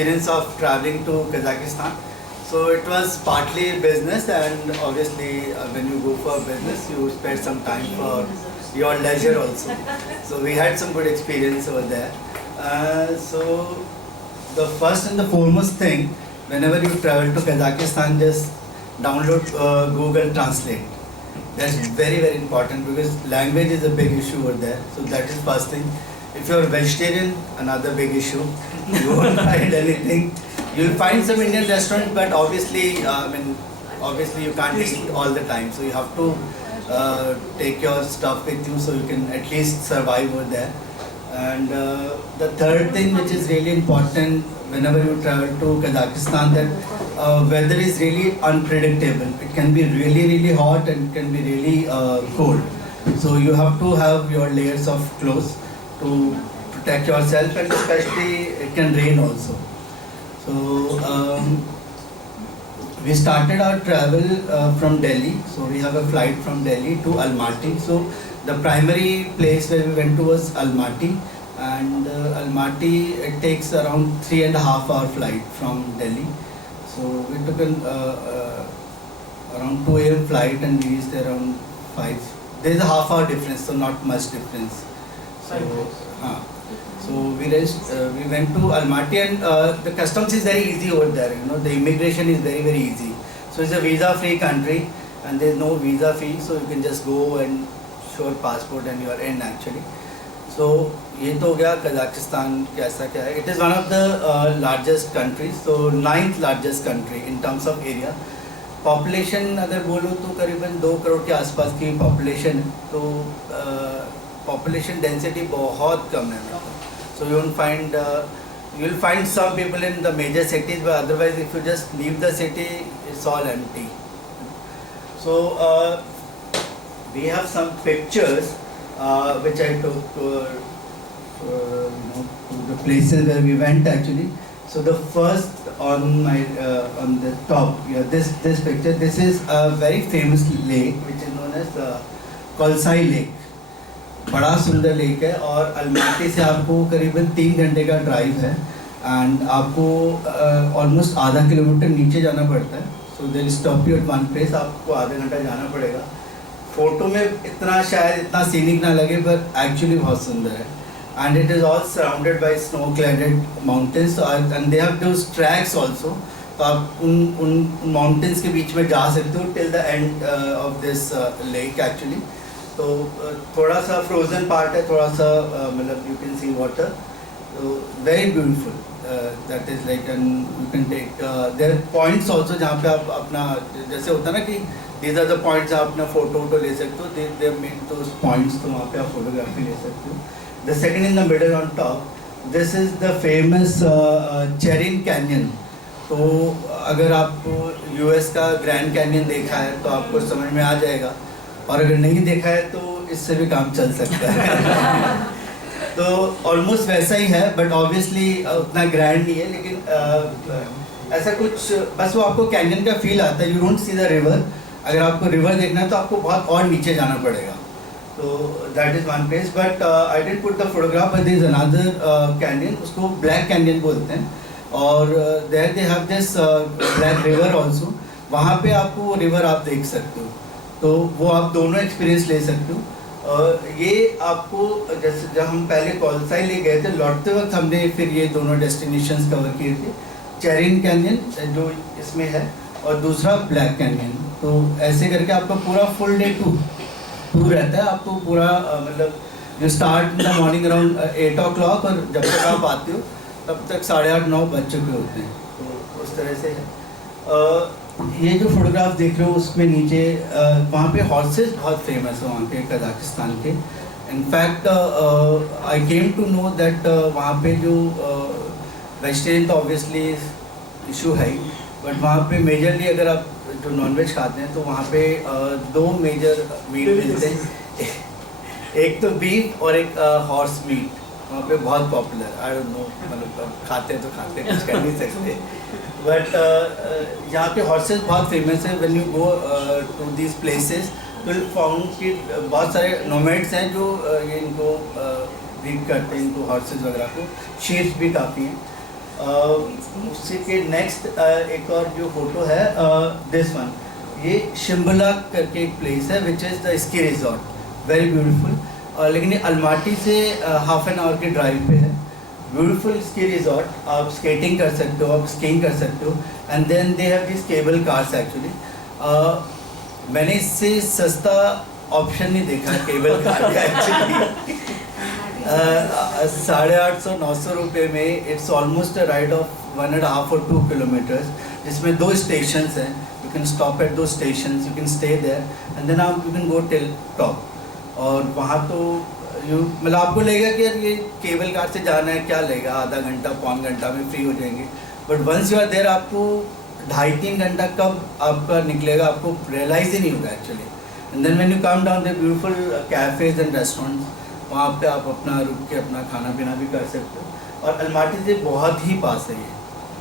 experience of traveling to Kazakhstan. So it was partly business, and obviously when you go for business, you spend some time for your leisure also. So we had some good experience over there. So the first and the foremost thing, whenever you travel to Kazakhstan, just download Google Translate. That's very important because language is a big issue over there. So that is first thing. If you're vegetarian, another big issue. You won't find anything. You'll find some Indian restaurant, but obviously, obviously you can't eat all the time. So you have to take your stuff with you so you can at least survive over there. And the third thing, which is really important whenever you travel to Kazakhstan, that weather is really unpredictable. It can be really hot and it can be really cold. So you have to have your layers of clothes to protect yourself, and especially it can rain also. So we started our travel from Delhi. So we have a flight from Delhi to Almaty. So the primary place where we went to was Almaty, and Almaty, it takes around 3.5-hour flight from Delhi. So we took an around 2 a.m. flight and we reached around 5. There is a half-hour difference, so not much difference. So we went to Almaty, and the customs is very easy over there. You know, the immigration is very easy. So it's a visa-free country, and there is no visa fee. So you can just go and show your passport, and you are in actually. So ये तो हो गया Kazakhstan कैसा क्या है. It is one of the largest countries. So 9th largest country in terms of area. Population अगर बोलो तो करीबन 2 करोड़ के आसपास की population है. तो population density बहुत कम है. So you'll find some people in the major cities, but otherwise if you just leave the city, it's all empty. So we have some pictures which I took to the places where we went actually. So the first on the top, yeah, this picture. This is a very famous lake which is known as Kolsai Lake. बड़ा सुंदर lake है, और Almaty से आपको करीबन 3 घंटे का drive है, एंड आपको ऑलमोस्ट आधा किलोमीटर नीचे जाना पड़ता है. So they stop you at one place, आपको आधा घंटा जाना पड़ेगा. फोटो में इतना शायद इतना सीनिक ना लगे, पर एक्चुअली बहुत सुंदर है. And it is all surrounded by snow cladded mountains, and they have those tracks also. तो आप उन माउंटेन्स के बीच में जा सकते हो till the end of this lake actually. तो थोड़ा सा फ्रोजन पार्ट है, थोड़ा सा मतलब यू कैन सी वाटर. तो very beautiful. That is like an you can take there points also जहाँ पे आप अपना, जैसे होता है ना कि दीज आर द पॉइंट्स, आप अपना फोटो ले सकते हो. दे मेन दोस पॉइंट्स, तो वहाँ पे आप फोटोग्राफी ले सकते हो. The second in the middle on top, this is the famous चेरिन कैनियन. तो अगर आपको US का ग्रैंड कैनियन देखा है तो आपको समझ में आ जाएगा, और अगर नहीं देखा है तो इससे भी काम चल सकता है. तो ऑलमोस्ट वैसा ही है, बट ऑब्वियसली उतना ग्रैंड नहीं है, लेकिन ऐसा कुछ बस वो आपको कैनियन का फील आता है. You don't see the river. अगर आपको रिवर देखना है तो आपको बहुत और नीचे जाना पड़ेगा. तो that is one place. But I didn't put the photograph, but there is another canyon, उसको ब्लैक कैनियन बोलते हैं, और there they have this black river also. वहाँ पे आपको वो रिवर आप देख सकते हो. तो वो आप दोनों एक्सपीरियंस ले सकते हो. ये आपको, जैसे जब हम पहले कोलसाई ले गए थे, लौटते वक्त हमने फिर ये दोनों डेस्टिनेशंस कवर किए थे. चेरिन कैनियन जो इसमें है, और दूसरा ब्लैक कैनियन. तो ऐसे करके आपका पूरा फुल डे टूर रहता है. आपको पूरा मतलब you start in the morning around 8 o'clock, और जब तक आप आते हो तब तक 8:30-9 बज चुके होते हैं. तो उस तरह से है. ये जो फोटोग्राफ देख रहे हो उसमें नीचे वहाँ पे हॉर्सेस बहुत फेमस है वहाँ के कजाकिस्तान के. In fact I came to know that वहाँ पे जो वेजिटेरियन तो ऑब्वियसली इशू है ही, बट वहाँ पे मेजरली अगर आप जो नॉनवेज खाते हैं तो वहाँ पे 2 मेजर मीट मिलते हैं. एक तो बीफ और एक हॉर्स मीट वहाँ पे बहुत पॉपुलर. आई डोंट नो, मतलब खाते तो खाते, कुछ कर नहीं सकते. बट यहाँ पे हॉर्सेस बहुत फेमस है. When you go to this places तो फाउंड कि बहुत सारे नोमैड्स हैं जो ये इनको ब्रीड करते हैं, इनको हॉर्सेस वगैरह को. शीप्स भी काफ़ी हैं. उससे के नेक्स्ट एक और जो फोटो है दिस वन, ये शिम्बला करके एक प्लेस है which is the ski resort, very beautiful. लेकिन ये अलमाटी से हाफ एन आवर की ड्राइव पे है। ब्यूटीफुल स्की रिजॉर्ट, आप स्केटिंग कर सकते हो, आप स्कीइंग कर सकते हो, and then they have this cable cars actually. मैंने इससे सस्ता ऑप्शन नहीं देखा केबल कार का एक्चुअली। 850-900 रुपये में it's almost a ride of 1.5 और 2 किलोमीटर्स, जिसमें 2 स्टेशंस हैं। You can stop at 2 stations, you can stay there and then आप you can go till top. और वहाँ तो मतलब आपको लगेगा कि यार ये केबल कार से जाना है, क्या लेगा, आधा घंटा पौन घंटा में फ्री हो जाएंगे। But once you are there आपको 2.5-3 घंटा कब आपका निकलेगा आपको रियलाइज़ ही नहीं होगा actually. And then when you come down the beautiful cafes and restaurants, वहाँ पे आप अपना रुक के अपना खाना पीना भी कर सकते हो। और अलमाटी से बहुत ही पास है ये।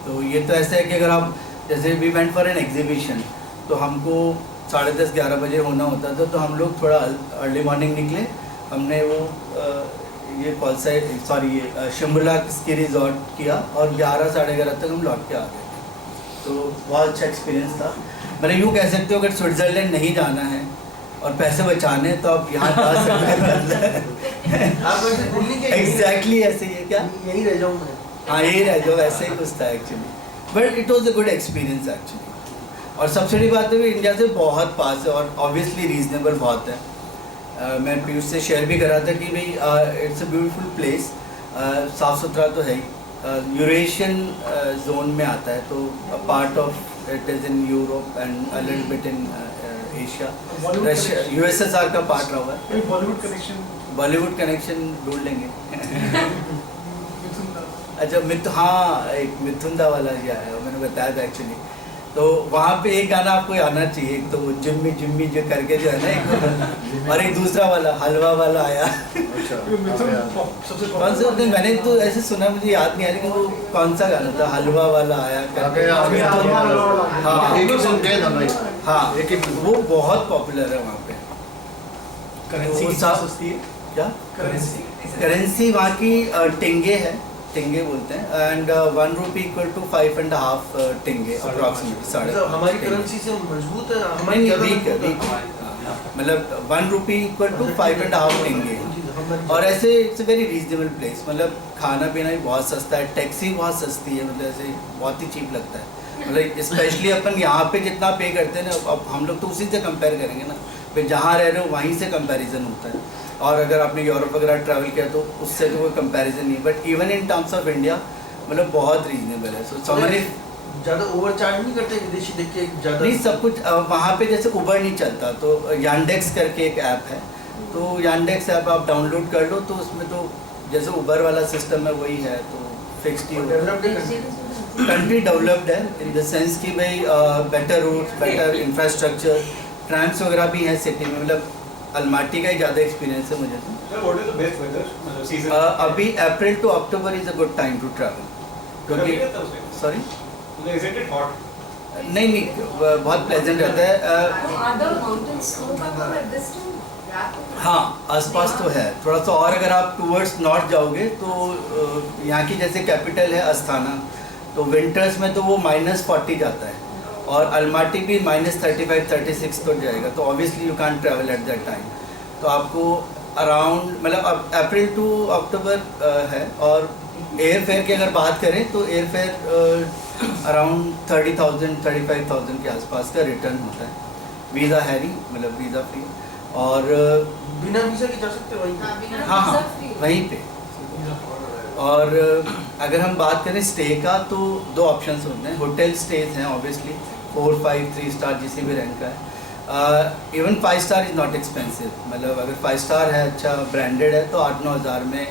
तो ये तो ऐसा है कि अगर आप जैसे we went for an exhibition, तो हमको 10:30-11 बजे होना होता था, तो हम लोग थोड़ा अर्ली मॉर्निंग निकले। हमने वो ये ये शिमला स्की रिजॉर्ट किया और 11-11:30 तक हम लौट के आ गए। तो बहुत अच्छा एक्सपीरियंस था। मैंने यूँ कह सकते हो अगर स्विट्ज़रलैंड नहीं जाना है और पैसे बचाने तो आप यहाँ आ सकते हैं। एग्जैक्टली ऐसे ही है क्या, यही रह जाऊँ मैं। हाँ यही रह जाओ, ऐसे ही कुछ था actually. But it was a good experience actually. और सबसे बड़ी बात है कि इंडिया से बहुत पास है और ऑब्वियसली रीजनेबल बहुत है। मैं पीयूष से शेयर भी कर रहा था कि भाई इट्स अ ब्यूटीफुल प्लेस, साफ़ सुथरा तो है ही। यूरेशियन जोन में आता है, तो part of it is in Europe and a little bit in Asia. Russia USSR का पार्ट रहा है। बॉलीवुड कनेक्शन ढूंढ लेंगे। अच्छा हाँ, एक मिथुंदा वाला क्या है मैंने बताया था एक्चुअली। तो वहाँ पे एक गाना आपको आना चाहिए, एक तो जिम्मी जिम्मी जो करके जो है ना एक, और एक दूसरा वाला हलवा वाला आया। कौन सा मैंने तो ऐसे सुना, मुझे याद नहीं आ रही कि वो कौन सा गाना था, हलवा वाला आया करके। हाँ, वो बहुत पॉपुलर है वहाँ पे। क्या करेंसी वहाँ की टेंगे है, टेंगे बोलते हैं, एंड 1 रुपी इक्वल टू 5.5 टेंगे अप्रॉक्सीमेटली। हमारी करेंसी से मजबूत है, हमारी वीक मतलब 1 रुपी इक्वल टू 5.5 टेंगे। और ऐसे it's a very reasonable place, मतलब खाना पीना भी बहुत सस्ता है, टैक्सी बहुत सस्ती है, मतलब ऐसे बहुत ही चीप लगता है। मतलब स्पेशली अपन यहाँ पे जितना पे करते हैं ना, अब हम लोग तो उसी से कंपेयर करेंगे ना, फिर जहाँ रह रहे हो वहीं से कंपैरिजन होता है। और अगर आपने यूरोप वगैरह ट्रैवल किया तो उससे तो कोई कंपैरिजन नहीं, but even in terms of India मतलब बहुत रीजनेबल है। सो समरी ज़्यादा ओवरचार्ज नहीं करते विदेशी देख के ज़्यादा? नहीं, सब कुछ वहाँ पे जैसे उबर नहीं चलता, तो यांडेक्स करके एक ऐप है, तो यांडेक्स ऐप आप डाउनलोड कर लो, तो उसमें तो जैसे उबर वाला सिस्टम है वही है, तो फिक्स्ड ही कंट्री डेवलप्ड है इन द सेंस कि भाई better routes, better infrastructure, trams वगैरह भी हैं सिटी में। मतलब अलमाटी का ही ज़्यादा एक्सपीरियंस है मुझे तो। अभी April to October is a good time to travel, क्योंकि सॉरी नहीं बहुत प्लेजेंट रहता है। हाँ, आसपास तो है थोड़ा सा, और अगर आप टूवर्ड्स नॉर्थ जाओगे तो यहाँ की जैसे कैपिटल है अस्थाना, तो विंटर्स में तो वो -40 जाता है, और अलमाटी भी -35-36 तो जाएगा, तो obviously you can travel at that time. तो आपको अराउंड मतलब अब अप्रैल टू अक्टूबर है। और एयर फेयर की अगर बात करें तो एयर फेयर अराउंड 30,000-35,000 के आसपास का रिटर्न होता है। वीज़ा है नहीं, मतलब वीज़ा फ्री, और बिना वीज़ा के जा सकते हो वहीं? हाँ वहीं पे। और अगर हम बात करें स्टे का, तो 2 ऑप्शंस होते हैं। होटल स्टेज हैं ऑब्वियसली, 4, 5, 3 स्टार जिसी भी रैंक का है। Even 5 star is not expensive, मतलब अगर 5 स्टार है, अच्छा ब्रांडेड है, तो 8-9 हज़ार में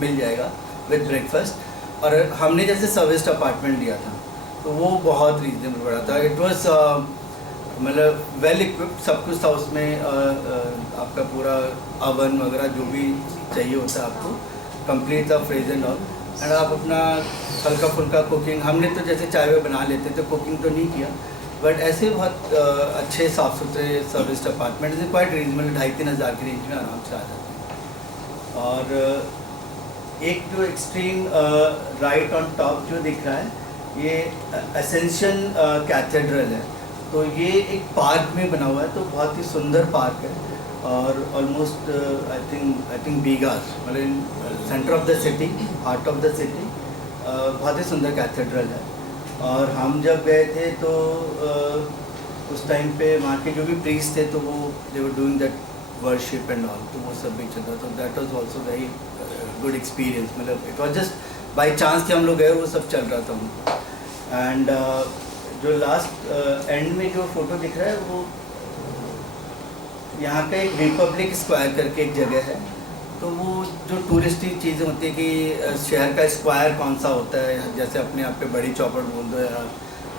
मिल जाएगा विद ब्रेकफास्ट। और हमने जैसे सर्विस्ड अपार्टमेंट लिया था, तो वो बहुत रीजनेबल पड़ा था। इट वॉज मतलब वेल इक्विप्ड, सब कुछ था उसमें। आपका पूरा अवन वगैरह जो भी चाहिए होता है आपको, कंप्लीट था, फ्रिज एंड ऑल। एंड आप अपना हल्का फुल्का कुकिंग, हमने तो जैसे चाय में बना लेते थे, कुकिंग तो नहीं किया, बट ऐसे बहुत अच्छे साफ़ सुथरे सर्विस्ड अपार्टमेंट से क्वाइट रीजनेबल, 2,500-3 हज़ार की रेंज में आराम से आ जाते हैं। और एक जो एक्सट्रीम राइट ऑन टॉप जो दिख रहा है ये असेंशन कैथेड्रल है। तो ये एक पार्क में बना हुआ है, तो बहुत ही सुंदर पार्क है और ऑलमोस्ट आई थिंक बीगास मतलब centre of the city, heart of the city, बहुत ही सुंदर कैथेड्रल है। और हम जब गए थे तो उस टाइम पे वहाँ के जो भी प्रीस्ट थे तो वो they were doing that worship and all, तो वो सब भी चल रहा था। That was also very good experience, मतलब it was just by chance कि हम लोग गए, वो सब चल रहा था उनको। एंड जो लास्ट एंड में जो फोटो दिख रहा है वो यहाँ का एक रिपब्लिक स्क्वायर करके एक जगह है। तो वो जो टूरिस्टिक चीज़ें होती है कि शहर का स्क्वायर कौन सा होता है, जैसे अपने आप पे बड़ी चौपड़ बोल दो या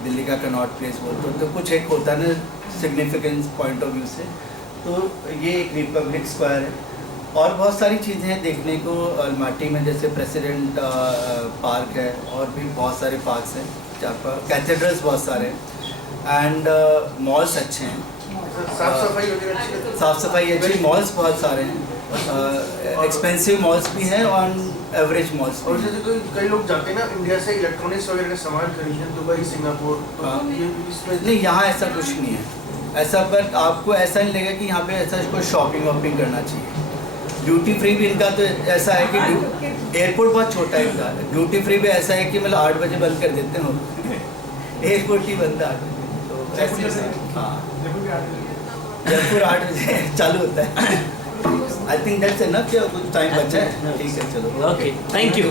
दिल्ली का कनॉट प्लेस बोल दो, तो कुछ एक होता है ना सिग्निफिकेंस पॉइंट ऑफ व्यू से। तो ये एक रिपब्लिक स्क्वायर है और बहुत सारी चीज़ें हैं देखने को अलमाटी में, जैसे प्रेसिडेंट पार्क है और भी बहुत सारे पार्क्स हैं, कैथेड्रल्स बहुत सारे हैं एंड मॉल्स अच्छे हैं, साफ सफाई वगैरह अच्छी है। साफ़ सफाई अच्छी, मॉल्स बहुत सारे हैं, एक्सपेंसिव मॉल्स भी हैं ऑन एवरेज मॉल्स और भी हैं। जैसे कई लोग जाते हैं ना इंडिया से इलेक्ट्रॉनिक्स वगैरह का सामान खरीदने दुबई, सिंगापुर, तो हाँ। ये इसमें नहीं, यहाँ ऐसा कुछ नहीं है ऐसा, पर आपको ऐसा नहीं लगेगा कि यहाँ पे ऐसा कोई शॉपिंग वॉपिंग करना चाहिए। ड्यूटी फ्री भी इनका तो ऐसा है कि एयरपोर्ट बहुत छोटा है इनका, ड्यूटी फ्री भी ऐसा है कि मतलब 8 बजे बंद कर देते हैं, एयरपोर्ट ही बंद है 8 बजे, तो ऐसे हाँ जयपुर 8 बजे चालू होता है। आई थिंक दैट्स इनफ, क्या कुछ टाइम बचा है? ठीक है, चलो Okay, thank you.